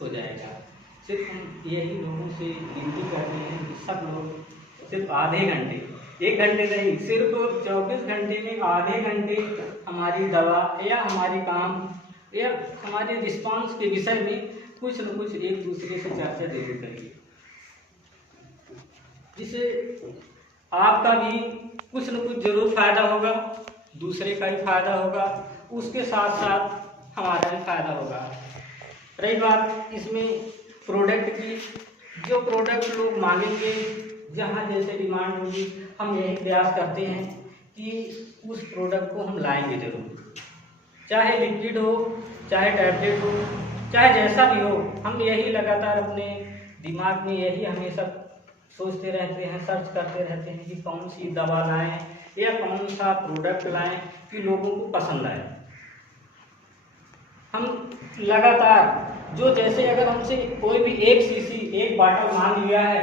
हो जाएगा। सिर्फ हम यही लोगों से विनती करते हैं कि सब लोग सिर्फ आधे घंटे, 1 घंटे नहीं, सिर्फ 24 घंटे में आधे घंटे हमारी दवा या हमारे काम या हमारे रिस्पांस के विषय में कुछ न कुछ एक दूसरे से चर्चा जरूर करिए, जिससे आपका भी कुछ न कुछ जरूर फायदा होगा, दूसरे का भी फायदा होगा, उसके साथ साथ हमारा भी फायदा होगा। रही बात इसमें प्रोडक्ट की, जो प्रोडक्ट लोग मांगेंगे, जहाँ जैसे डिमांड होगी, हम यही प्रयास करते हैं कि उस प्रोडक्ट को हम लाएंगे जरूर, चाहे लिक्विड हो, चाहे टैबलेट हो, चाहे जैसा भी हो। हम यही लगातार अपने दिमाग में यही हमेशा सोचते रहते हैं, सर्च करते रहते हैं कि कौन सी दवा लाएं या कौन सा प्रोडक्ट लाएं कि लोगों को पसंद आए। हम लगातार जो जैसे अगर हमसे कोई भी एक शीशी, एक बाटल मांग लिया है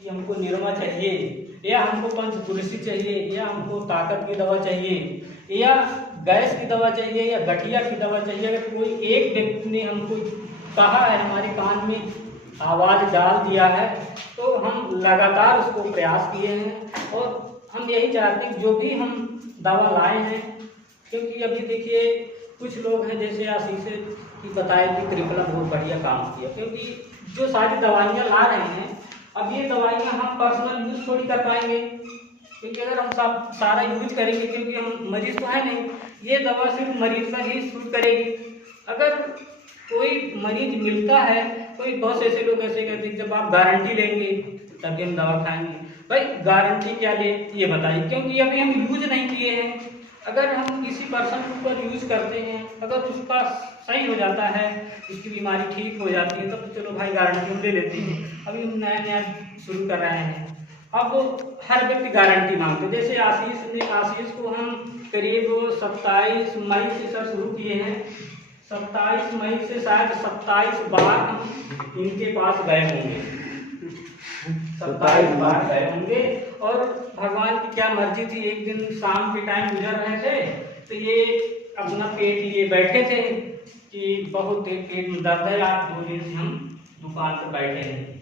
कि हमको निरमा चाहिए या हमको पंचतुलसी चाहिए या हमको ताकत की दवा चाहिए या गैस की दवा चाहिए या गठिया की दवा चाहिए, अगर कोई एक व्यक्ति ने हमको कहा है, हमारे कान में आवाज़ डाल दिया है, तो हम लगातार उसको प्रयास किए हैं और हम यही चाहते हैं जो भी हम दवा लाए हैं, क्योंकि अभी देखिए कुछ लोग हैं जैसे आशीष की बताए कि त्रिफला बहुत बढ़िया काम किया, क्योंकि जो सारी दवाइयाँ ला रहे हैं, अब ये दवाइयाँ हम पर्सनल यूज़ थोड़ी कर पाएंगे, क्योंकि अगर हम सब सारा यूज करेंगे, क्योंकि हम मरीज तो है नहीं, ये दवा सिर्फ मरीज पर ही सूट करेगी। अगर कोई मरीज मिलता है, कोई बहुत ऐसे लोग ऐसे कहते हैं जब आप गारंटी लेंगे तभी हम दवा खाएंगे। भाई गारंटी क्या ले ये बताइए, क्योंकि अभी हम यूज नहीं किए हैं। अगर हम किसी पर्सन के ऊपर यूज करते हैं, अगर उसका सही हो जाता है, उसकी बीमारी ठीक हो जाती है, तब तो चलो भाई गारंटी हम ले लेते हैं। अभी हम नया नया शुरू कर रहे हैं, अब हर व्यक्ति गारंटी मांगते हैं। जैसे आशीष को हम करीब 27 मई से सर शुरू किए हैं, 27 मई से शायद 27 बार हम इनके पास गए होंगे, 27 बार गए होंगे। और भगवान की क्या मर्जी थी, एक दिन शाम के टाइम गुजर रहे थे तो ये अपना पेट लिए बैठे थे कि बहुत पेट में दर्द है, आप 2 दिन से हम दुकान पर बैठे हैं।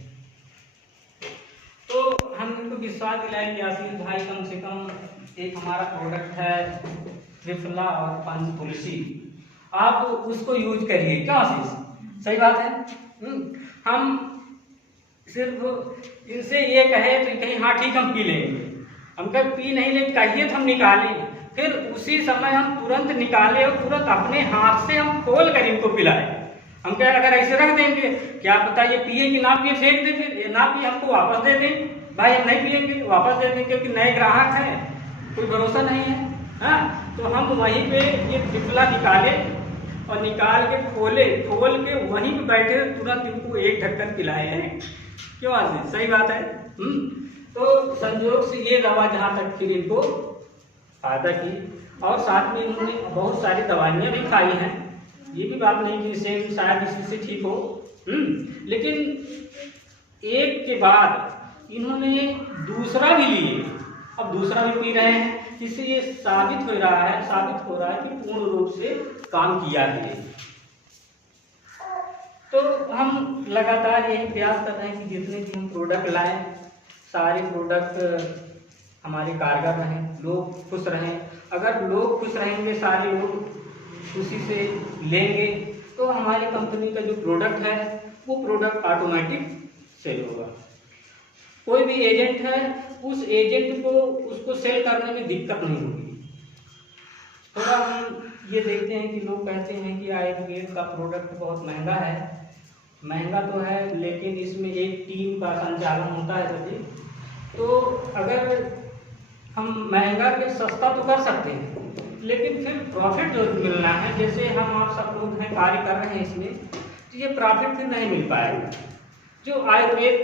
तो हम इनको विश्वास दिलाए कि आशीष भाई कम से कम एक हमारा प्रोडक्ट है त्रिफला और पंचतुलसी, आप उसको यूज करिए। क्यों आशीष, सही बात है। हम सिर्फ इनसे ये कहे तो कहीं हाँ ठीक हम पी लेंगे, हम कभी पी नहीं लेंगे, कहिए तो हम निकालें, फिर उसी समय हम तुरंत निकालें और तुरंत अपने हाथ से हम खोल कर इनको पिलाएं। हम क्या अगर ऐसे रख देंगे, क्या पता ये पिए कि ना पिए, फेंक दे, फिर ना पिए हमको वापस दे दें, भाई हम नहीं पिएंगे वापस दे दें, क्योंकि नए ग्राहक हैं, कोई भरोसा नहीं है। हाँ, तो हम वहीं पे ये त्रिफला निकाले और निकाल के खोल के वहीं पे बैठे तुरंत इनको एक ढक्कन पिलाए हैं। क्यों आशीष, सही बात है। तो संयोग से ये दवा जहाँ तक फिर इनको फायदा की, और साथ में इन्होंने बहुत सारी दवाइयाँ भी खाई हैं। ये भी बात नहीं कि इसे शायद इसी से ठीक हो, लेकिन एक के बाद इन्होंने दूसरा भी लिए, अब दूसरा भी पी रहे हैं, इससे ये साबित हो रहा है कि पूर्ण रूप से काम किया है। तो हम लगातार यही प्रयास कर रहे हैं कि जितने भी हम प्रोडक्ट लाएं, सारे प्रोडक्ट हमारे कारगर रहें, लोग खुश रहें। अगर लोग खुश रहेंगे, सारे लोग खुशी से लेंगे, तो हमारी कंपनी का जो प्रोडक्ट है वो प्रोडक्ट ऑटोमेटिक सेल होगा। कोई भी एजेंट है, उस एजेंट को उसको सेल करने में दिक्कत नहीं होगी। थोड़ा हम ये देखते हैं कि लोग कहते हैं कि आयुर्वेद का प्रोडक्ट बहुत महंगा है, महंगा तो है, लेकिन इसमें एक टीम का संचालन होता है सभी। तो अगर हम महंगा के सस्ता तो कर सकते हैं, लेकिन फिर प्रॉफिट जो मिलना है, जैसे हम आप सब लोग हैं कार्य कर रहे हैं इसमें, तो ये प्रॉफिट फिर नहीं मिल पाएगा। जो आयुर्वेद,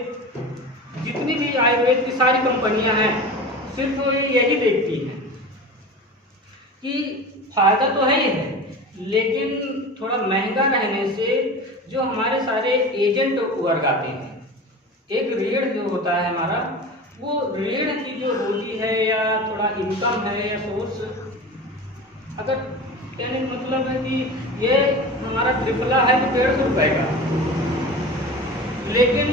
जितनी भी आयुर्वेद की सारी कंपनियां हैं, सिर्फ वो यही देखती हैं कि फायदा तो है ही है, लेकिन थोड़ा महंगा रहने से जो हमारे सारे एजेंट वर्ग आते हैं, एक रीढ़ जो होता है हमारा, वो रीढ़ की जो रोजी है या थोड़ा इनकम है या सोर्स, अगर कहने का मतलब है कि ये हमारा त्रिफला है तो 150 रुपये का, लेकिन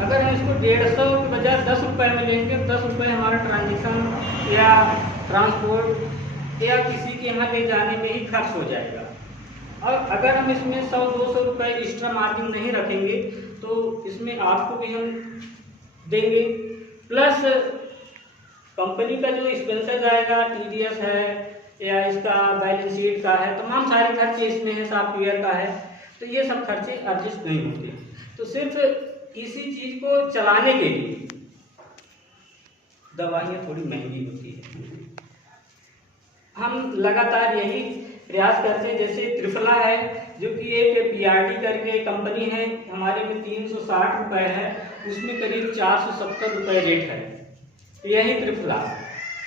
अगर हम इसको 150 के बजाय 10 रुपये में लेंगे, 10 रुपये हमारा ट्रांजेक्शन या ट्रांसपोर्ट या किसी के यहाँ ले जाने में ही खर्च हो जाएगा। और अगर हम इसमें 100-200 रुपये एक्स्ट्रा मार्जिन नहीं रखेंगे तो इसमें आपको भी हम देंगे, प्लस कंपनी का जो एक्सपेंसेस आएगा, TDS है या इसका बैलेंस शीट का है, तमाम सारे खर्चे इसमें है, सॉफ्टवेयर का है, तो ये सब खर्चे एडजस्ट नहीं होते। तो सिर्फ इसी चीज़ को चलाने के लिए दवाइयाँ थोड़ी महंगी होती है। हम लगातार यही प्रयास करते हैं। जैसे त्रिफला है जो कि एक PRT करके कंपनी है, हमारे में 360 रुपये है, उसमें करीब 470 रुपये रेट है, यही त्रिफला।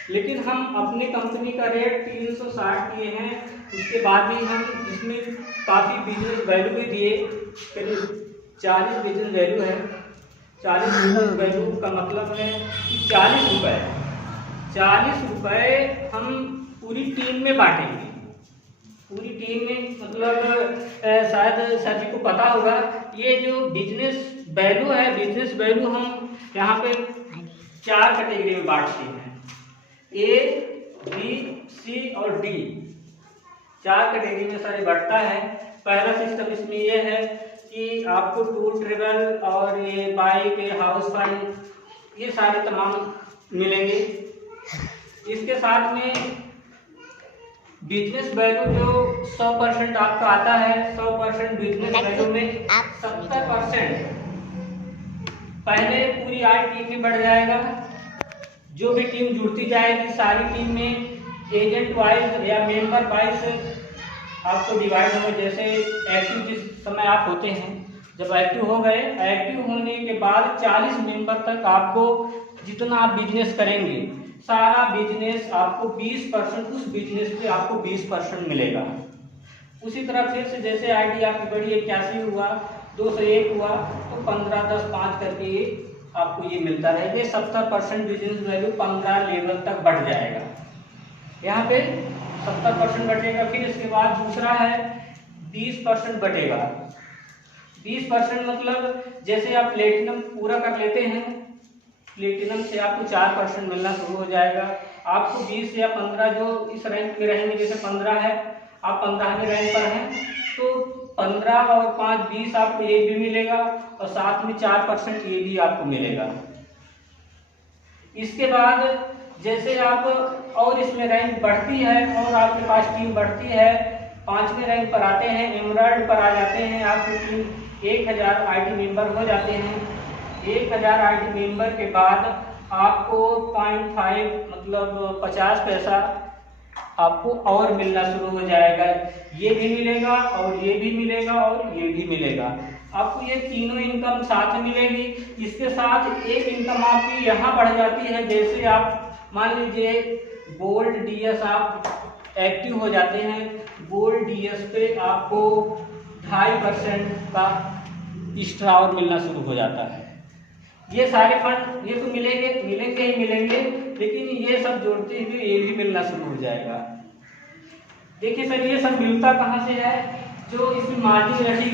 लेकिन हम अपने कंपनी का रेट 360 किए हैं, उसके बाद भी हम इसमें काफ़ी बिजनेस वैल्यू भी दिए, करीब 40 बिजनेस वैल्यू है। 40 बिजनेस वैल्यू का मतलब है कि 40 रुपये हम पूरी टीम में बांटेंगे। पूरी टीम में मतलब शायद सर जी को पता होगा, ये जो बिजनेस वैल्यू है, बिजनेस वैल्यू हम यहाँ पे 4 कैटेगरी में बांटते हैं, A, B, C और D, 4 कैटेगरी में सारे बढ़ता है। पहला सिस्टम इसमें ये है कि आपको टूर ट्रेवल और ये बाइक, हाउस फाइल, ये सारे तमाम मिलेंगे। इसके साथ में बिजनेस वैल्यू जो 100% आपका आता है, 100% बिजनेस वैल्यू में 70% पहले पूरी आज टीम में बढ़ जाएगा। जो भी टीम जुड़ती जाएगी सारी टीम में एजेंट वाइज या मेंबर वाइज आपको डिवाइड होंगे। जैसे एक्टिव जिस समय आप होते हैं, जब एक्टिव हो गए, एक्टिव होने के बाद 40 मेंबर तक आपको जितना आप बिजनेस करेंगे, सारा बिजनेस आपको 20%, उस बिजनेस पे आपको 20% मिलेगा। उसी तरह फिर से जैसे आईडी आपकी बढ़ी 81 हुआ, 201 हुआ, तो 15, 10, 5 करके आपको ये मिलता रहेगा। 70% बिजनेस वैल्यू 15 लेवल तक बढ़ जाएगा। यहाँ पे 70% बढ़ेगा। फिर इसके बाद दूसरा है 20% बढ़ेगा। 20% मतलब जैसे आप प्लेटिनम पूरा कर लेते हैं, प्लेटिनम से आपको 4% मिलना शुरू हो जाएगा। आपको 20 या 15 जो इस रैंक में रहेंगे, जैसे 15 है, आप 15वें रैंक पर हैं, तो 15 और 5 20 आपको ये भी मिलेगा और साथ में 4% ये भी आपको मिलेगा। इसके बाद जैसे आप और इसमें रैंक बढ़ती है और आपके पास टीम बढ़ती है, 5वें रैंक पर आते हैं, एमराल्ड पर आ जाते हैं, आपकी टीम 1000 आईडी मेंबर हो जाते हैं। 1000 आईडी मेंबर के बाद आपको 0.5 मतलब 50 पैसा आपको और मिलना शुरू हो जाएगा। ये भी मिलेगा और ये भी मिलेगा और ये भी मिलेगा। आपको ये तीनों इनकम साथ में मिलेगी। इसके साथ एक इनकम आपकी यहाँ बढ़ जाती है। जैसे आप मान लीजिए गोल्ड डीएस आप एक्टिव हो जाते हैं, गोल्ड डीएस पे आपको 2.5% का एक्स्ट्रा और मिलना शुरू हो जाता है। ये सारे फंड ये तो मिलेंगे ही मिलेंगे, लेकिन ये सब जोड़ते हुए ये भी मिलना शुरू हो जाएगा। देखिए सर, ये सब मिलता कहाँ से है? जो इसमें मार्जिन रखी